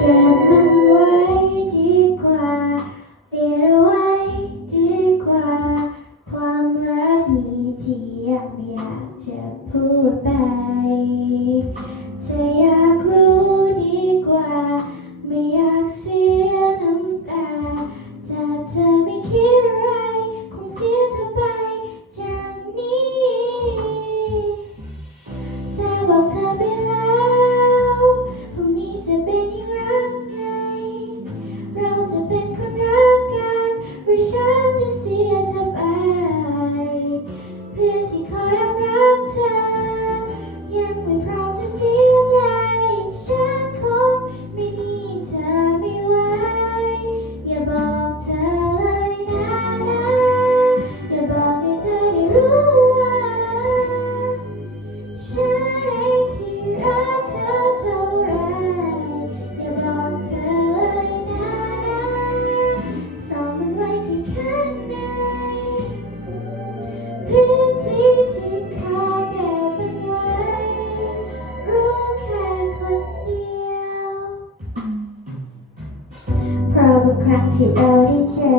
天安门ุกครั้งที่เราได้เจอ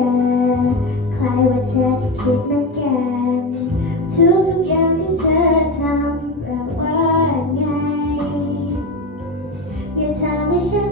คล้ายว่าเธอจะคิดเหมือนกัน ทุกทุกอย่างที่เธอทำแปลว่าไง อย่าทำให้ฉัน